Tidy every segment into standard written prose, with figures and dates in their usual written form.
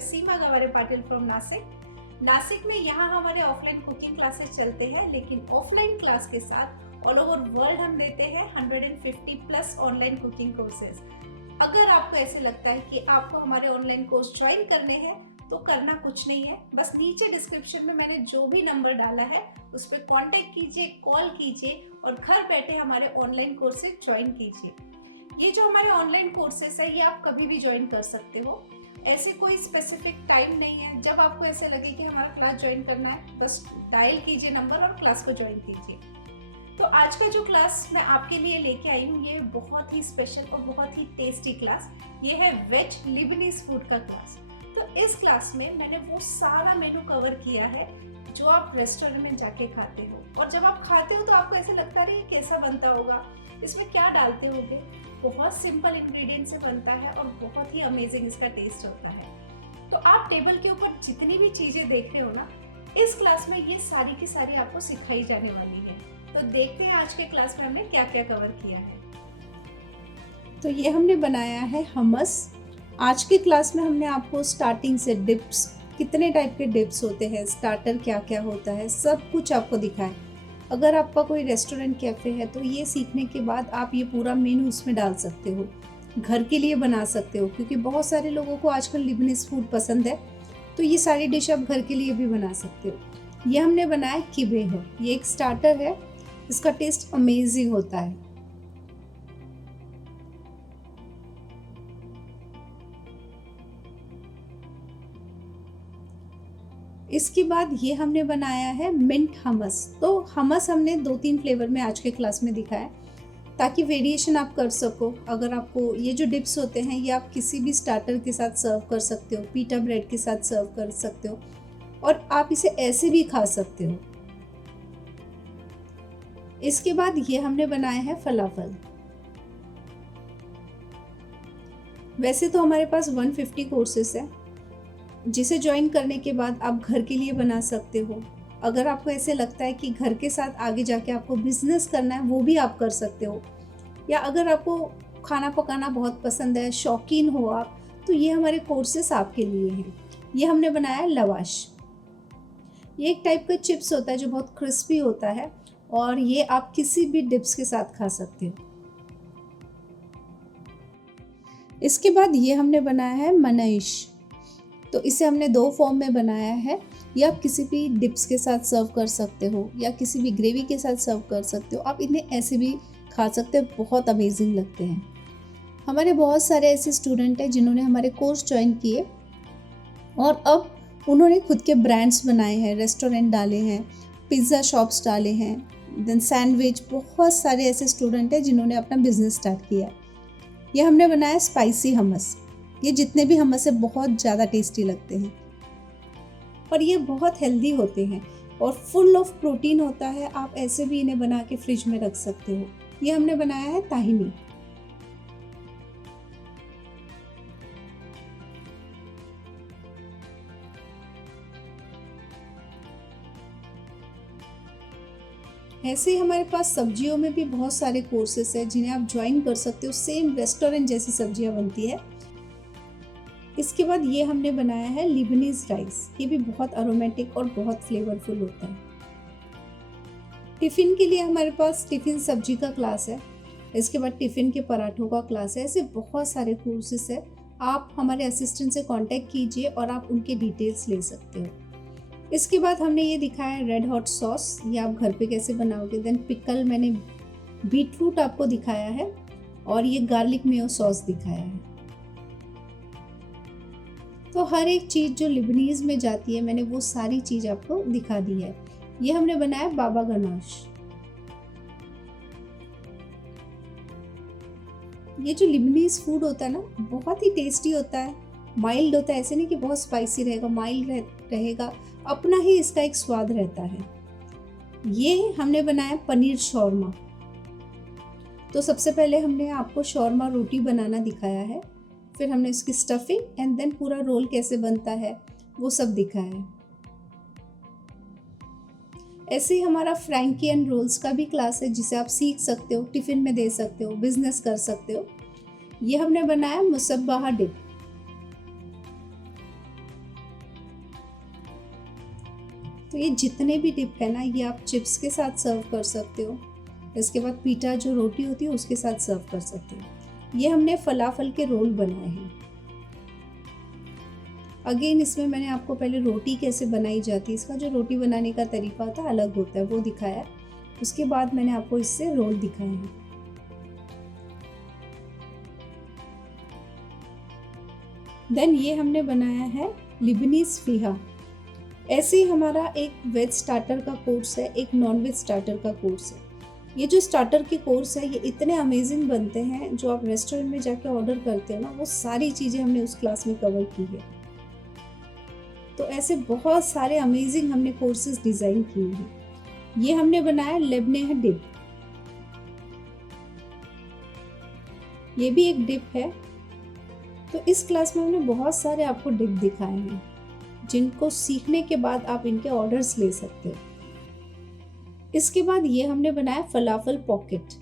Chef Seema Gaware Patil from Nashik में यहाँ हमारे ऑफलाइन कुकिंग क्लासेस चलते हैं, लेकिन ऑफलाइन क्लास के साथ ऑल ओवर वर्ल्ड हम देते हैं 150 प्लस ऑनलाइन कुकिंग कोर्सेज। अगर आपको ऐसे लगता है कि आपको हमारे ऑनलाइन कोर्स ज्वाइन करने हैं तो करना कुछ नहीं है, बस नीचे डिस्क्रिप्शन में मैंने जो भी नंबर डाला है उस पर कॉन्टेक्ट कीजिए, कॉल कीजिए और घर बैठे हमारे ऑनलाइन कोर्सेज ज्वाइन कीजिए। ये जो हमारे ऑनलाइन कोर्सेज है ये आप कभी भी ज्वाइन कर सकते हो, ऐसे कोई स्पेसिफिक टाइम नहीं है। जब आपको ऐसे लगे कि हमारा क्लास ज्वाइन करना है बस डायल कीजिए नंबर और क्लास को ज्वाइन कीजिए। तो आज का जो क्लास मैं आपके लिए लेके आई हूँ ये बहुत ही स्पेशल और बहुत ही टेस्टी क्लास, ये है वेज लिबनीज फूड का क्लास। तो इस क्लास में मैंने वो सारा मेनू कवर किया है जो आप रेस्टोरेंट में जाके खाते हो, और जब आप खाते हो तो आपको ऐसे लगता है कैसा बनता होगा, इसमें क्या डालते होंगे। बहुत सिंपल इंग्रेडिएंट से बनता है और बहुत ही अमेजिंग इसका टेस्ट होता है। तो आप टेबल के ऊपर जितनी भी चीजें देख रहे हो ना, इस क्लास में ये सारी की सारी आपको सिखाई जाने वाली है। तो देखते हैं आज के क्लास में हमने क्या क्या कवर किया है। तो ये हमने बनाया है हमस। आज के क्लास में हमने आपको स्टार्टिंग से डिप्स, कितने टाइप के डिप्स होते हैं, स्टार्टर क्या क्या होता है, सब कुछ आपको दिखाएं। अगर आपका कोई रेस्टोरेंट कैफ़े है तो ये सीखने के बाद आप ये पूरा मेनू उसमें डाल सकते हो, घर के लिए बना सकते हो, क्योंकि बहुत सारे लोगों को आजकल लिबनीज फूड पसंद है। तो ये सारी डिश आप घर के लिए भी बना सकते हो। ये हमने बनाया किबेह, ये एक स्टार्टर है, इसका टेस्ट अमेजिंग होता है। इसके बाद ये हमने बनाया है मिंट हमस। तो हमस हमने 2-3 फ्लेवर में आज के क्लास में दिखाया ताकि वेरिएशन आप कर सको। अगर आपको ये जो डिप्स होते हैं ये आप किसी भी स्टार्टर के साथ सर्व कर सकते हो, पीटा ब्रेड के साथ सर्व कर सकते हो, और आप इसे ऐसे भी खा सकते हो। इसके बाद ये हमने बनाया है फलाफल। वैसे तो हमारे पास 150 कोर्सेस है, जिसे ज्वाइन करने के बाद आप घर के लिए बना सकते हो। अगर आपको ऐसे लगता है कि घर के साथ आगे जाके आपको बिजनेस करना है वो भी आप कर सकते हो, या अगर आपको खाना पकाना बहुत पसंद है, शौकीन हो आप, तो ये हमारे कोर्सेस आपके लिए हैं। ये हमने बनाया लवाश। ये एक टाइप का चिप्स होता है जो बहुत क्रिस्पी होता है, और ये आप किसी भी डिप्स के साथ खा सकते हो। इसके बाद ये हमने बनाया है मनईश। तो इसे हमने 2 फॉर्म में बनाया है। ये आप किसी भी डिप्स के साथ सर्व कर सकते हो या किसी भी ग्रेवी के साथ सर्व कर सकते हो। आप इन्हें ऐसे भी खा सकते हो, बहुत अमेजिंग लगते हैं। हमारे बहुत सारे ऐसे स्टूडेंट हैं जिन्होंने हमारे कोर्स ज्वाइन किए और अब उन्होंने खुद के ब्रांड्स बनाए हैं, रेस्टोरेंट डाले हैं, पिज़्ज़ा शॉप्स डाले हैं, देन सैंडविच। बहुत सारे ऐसे स्टूडेंट हैं जिन्होंने अपना बिजनेस स्टार्ट किया। ये हमने बनाया स्पाइसी हमस। ये जितने भी हमस है बहुत ज़्यादा टेस्टी लगते हैं और ये बहुत हेल्दी होते हैं और फुल ऑफ प्रोटीन होता है। आप ऐसे भी इन्हें बना के फ्रिज में रख सकते हो। ये हमने बनाया है ताहिनी। ऐसे ही हमारे पास सब्जियों में भी बहुत सारे कोर्सेस हैं जिन्हें आप ज्वाइन कर सकते हो। सेम रेस्टोरेंट जैसी सब्जियां बनती है। इसके बाद ये हमने बनाया है लिबनीज राइस। ये भी बहुत अरोमेटिक और बहुत फ्लेवरफुल होता है। टिफ़िन के लिए हमारे पास टिफ़िन सब्जी का क्लास है। इसके बाद टिफ़िन के पराठों का क्लास है। ऐसे बहुत सारे कोर्सेस है। आप हमारे असिस्टेंट से कांटेक्ट कीजिए और आप उनके डिटेल्स ले सकते हो। इसके बाद हमने ये दिखाया है रेड हॉट सॉस। ये आप घर पे कैसे बनाओगे। देन पिकल, मैंने बीटरूट आपको दिखाया है, और ये गार्लिक मेयो सॉस दिखाया है। तो हर एक चीज़ जो लिबनीज में जाती है मैंने वो सारी चीज़ आपको दिखा दी है। ये हमने बनाया बाबा गनाश। ये जो लिबनीज फूड होता है ना बहुत ही टेस्टी होता है, माइल्ड होता है। ऐसे नहीं कि बहुत स्पाइसी रहेगा, माइल्ड रहेगा, अपना ही इसका एक स्वाद रहता है। ये हमने बनाया पनीर शौरमा। तो सबसे पहले हमने आपको शौरमा रोटी बनाना दिखाया है, फिर हमने इसकी स्टफिंग एंड देन पूरा रोल कैसे बनता है वो सब दिखाया है। ऐसे ही हमारा फ्रैंकी एंड रोल्स का भी क्लास है जिसे आप सीख सकते हो, टिफ़िन में दे सकते हो, बिजनेस कर सकते हो। ये हमने बनाया मुसब्बाहा डिप। ये जितने भी डिप है ना, ये आप चिप्स के साथ सर्व कर सकते हो। इसके बाद पीटा जो रोटी होती है उसके साथ सर्व कर सकते हो। ये हमने फलाफल के रोल बनाए हैं। अगेन इसमें मैंने आपको पहले रोटी कैसे बनाई जाती है, इसका जो रोटी बनाने का तरीका होता है अलग होता है, वो दिखाया। उसके बाद मैंने आपको इससे रोल दिखाए हैं। देन ये हमने बनाया है लिबनीज फिहा। ऐसे ही हमारा एक वेज स्टार्टर का कोर्स है, एक नॉन वेज स्टार्टर का कोर्स है। ये जो स्टार्टर के कोर्स है ये इतने अमेजिंग बनते हैं, जो आप रेस्टोरेंट में जाके ऑर्डर करते हो ना, वो सारी चीज़ें हमने उस क्लास में कवर की है। तो ऐसे बहुत सारे अमेजिंग हमने कोर्सेज डिज़ाइन किए हैं। ये हमने बनाया लेबनेह डिप। ये भी एक डिप है। तो इस क्लास में हमने बहुत सारे आपको डिप दिखाए हैं, जिनको सीखने के बाद आप इनके ऑर्डर्स ले सकते हो। इसके बाद ये हमने बनाया फलाफल पॉकेट।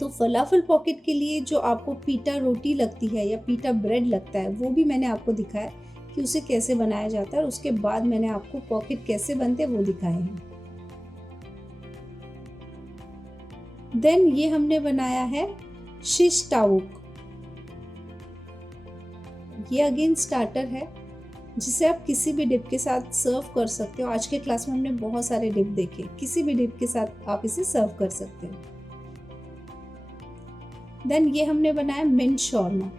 तो फलाफल पॉकेट के लिए जो आपको पीटा रोटी लगती है या पीटा ब्रेड लगता है, वो भी मैंने आपको दिखाया कि उसे कैसे बनाया जाता है, और उसके बाद मैंने आपको पॉकेट कैसे बनते हैं वो दिखाए हैं। देन ये हमने बनाया है शिश टावुक। ये अगेन स्टार्टर है, जिसे आप किसी भी डिप के साथ सर्व कर सकते हो। आज के क्लास में हमने बहुत सारे डिप देखे, किसी भी डिप के साथ आप इसे सर्व कर सकते हो। देन ये हमने बनाया मिंट शॉर्मा।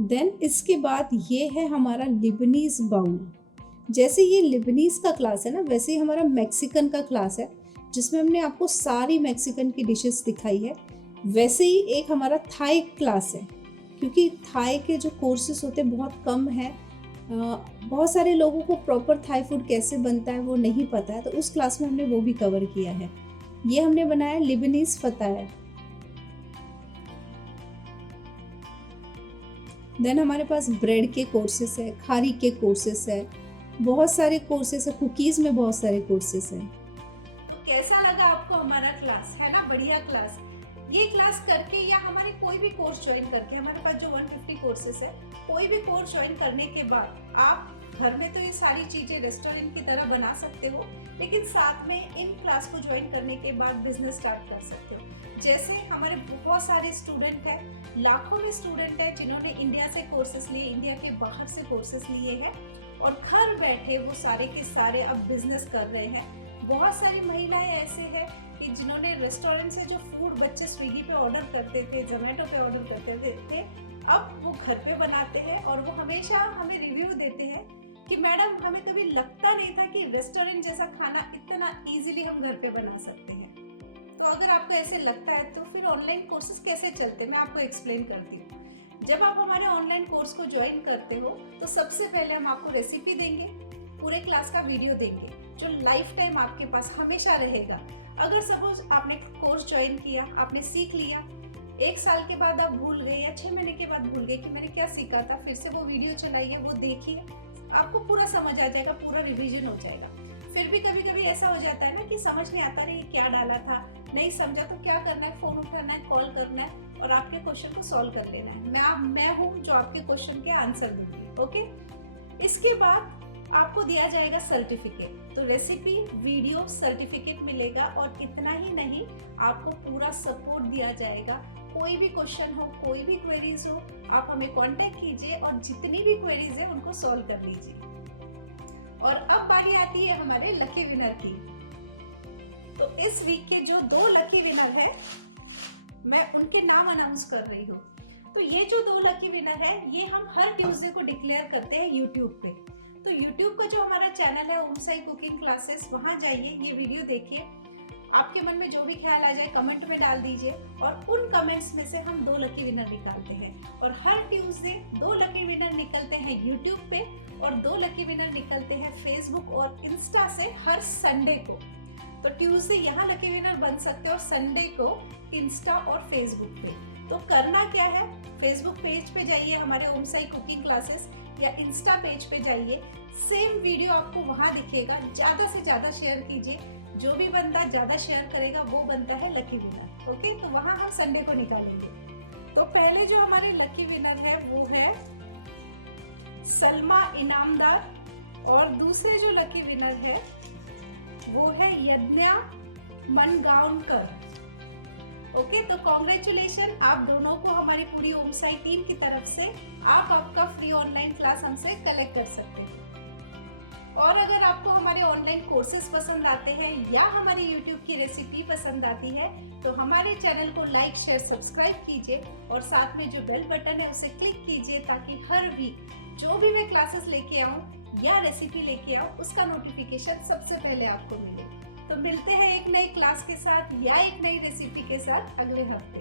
देन इसके बाद ये है हमारा लिबनीज बाउल। जैसे ये लिबनीज का क्लास है ना, वैसे ही हमारा मैक्सिकन का क्लास है, जिसमें हमने आपको सारी मैक्सिकन की डिशेस दिखाई है। वैसे ही एक हमारा थाई क्लास है, क्योंकि थाई के जो कोर्सेस होते हैं बहुत कम है। बहुत सारे लोगों को प्रॉपर थाई फूड कैसे बनता है वो नहीं पता है, तो उस क्लास में हमने वो भी कवर किया है। ये हमने बनाया लिबनीज फतायर। देन हमारे पास ब्रेड के कोर्सेस है, खारी के कोर्सेस है, बहुत सारे कोर्सेस है, कुकीज़ में बहुत सारे कोर्सेस हैं। कैसा लगा आपको हमारा क्लास? है ना बढ़िया क्लास? ये क्लास करके या हमारे कोई भी कोर्स ज्वाइन करके, हमारे पास जो 150 कोर्सेस है, कोई भी कोर्स ज्वाइन करने के बाद आप घर में तो ये सारी चीज़ें रेस्टोरेंट की तरह बना सकते हो, लेकिन साथ में इन क्लास को ज्वाइन करने के बाद बिजनेस स्टार्ट कर सकते हो। जैसे हमारे बहुत सारे स्टूडेंट हैं, लाखों में स्टूडेंट हैं जिन्होंने इंडिया से कोर्सेस लिए, इंडिया के बाहर से कोर्सेस लिए हैं, और घर बैठे वो सारे के सारे अब बिजनेस कर रहे हैं। बहुत सारी महिलाएं ऐसे हैं कि जिन्होंने रेस्टोरेंट से जो फूड बच्चे स्विगी पे ऑर्डर करते थे, जोमेटो पे ऑर्डर करते थे, अब वो घर पे बनाते हैं, और वो हमेशा हमें रिव्यू देते हैं कि मैडम हमें कभी लगता नहीं था कि रेस्टोरेंट जैसा खाना इतना इजीली हम घर पे बना सकते हैं। तो अगर आपको ऐसे लगता है तो फिर ऑनलाइन कोर्सेज कैसे चलते हैं मैं आपको एक्सप्लेन करती हूँ। जब आप हमारे ऑनलाइन कोर्स को ज्वाइन करते हो तो सबसे पहले हम आपको रेसिपी देंगे, पूरे क्लास का वीडियो देंगे, जो लाइफ टाइम आपके पास हमेशा रहेगा। अगर सपोज आपने कोर्स ज्वाइन किया, आपने सीख लिया, 1 साल के बाद आप भूल गए या 6 महीने के बाद भूल गए कि मैंने क्या सीखा था, फिर से वो वीडियो चलाइए, वो देखिए, आपको पूरा समझ आ जाएगा, पूरा रिवीजन हो जाएगा। फिर भी कभी कभी ऐसा हो जाता है ना कि समझ नहीं आता नहीं क्या डाला था, नहीं समझा, तो क्या करना है, फोन उठाना है, कॉल करना है और आपके क्वेश्चन को सॉल्व कर लेना है। मैं हूँ जो आपके क्वेश्चन के आंसर दूंगी। ओके, इसके बाद आपको दिया जाएगा सर्टिफिकेट। तो रेसिपी, वीडियो, सर्टिफिकेट मिलेगा, और इतना ही नहीं, आपको पूरा सपोर्ट दिया जाएगा। कोई भी क्वेश्चन हो, कोई भी क्वेरीज हो, आप हमें कांटेक्ट कीजिए और जितनी भी क्वेरीज है उनको सॉल्व कर लीजिए। और अब बारी आती है हमारे लकी विनर की। तो इस वीक के जो 2 लकी विनर है, मैं उनके नाम अनाउंस कर रही हूँ। तो ये जो 2 लकी विनर है, ये हम हर ट्यूसडे को डिक्लेयर करते हैं यूट्यूब पे। तो यूट्यूब का जो हमारा चैनल है ओम साई कुकिंग क्लासेस, वहां जाइए, ये वीडियो देखिए, आपके मन में जो भी ख्याल आ जाए कमेंट में डाल दीजिए, और उन कमेंट्स में से हम 2 लकी विनर निकालते हैं। और हर ट्यूसडे 2 लकी विनर निकलते हैं यूट्यूब पे, और 2 लकी विनर निकलते हैं फेसबुक और इंस्टा से हर संडे को। तो ट्यूसडे यहाँ लकी विनर बन सकते हैं और संडे को इंस्टा और फेसबुक पे। तो करना क्या है, फेसबुक पेज पे जाइए हमारे ओम साई कुकिंग क्लासेस, या इंस्टा पेज पे जाइए, सेम वीडियो आपको वहां दिखेगा, ज्यादा से ज्यादा शेयर कीजिए, जो भी बंदा ज्यादा शेयर करेगा वो बनता है लकी विनर। ओके, तो वहां हम संडे को निकालेंगे। तो पहले जो हमारे लकी विनर है वो है सलमा इनामदार और दूसरे जो लकी विनर है वो है यज्ञा मनगांवकर। ओके, तो कॉन्ग्रेचुलेशन आप दोनों को हमारी पूरी ओम साई टीम की तरफ से। आप आपका फ्री ऑनलाइन क्लास हमसे कलेक्ट कर सकते हैं। और अगर आपको हमारे ऑनलाइन कोर्सेज पसंद आते हैं या हमारी यूट्यूब की रेसिपी पसंद आती है तो हमारे चैनल को लाइक शेयर सब्सक्राइब कीजिए और साथ में जो बेल बटन है उसे क्लिक कीजिए ताकि हर वीक जो भी मैं क्लासेस लेके आऊँ या रेसिपी लेके आऊँ उसका नोटिफिकेशन सबसे पहले आपको मिले। तो मिलते हैं एक नई क्लास के साथ या एक नई रेसिपी के साथ अगले हफ्ते।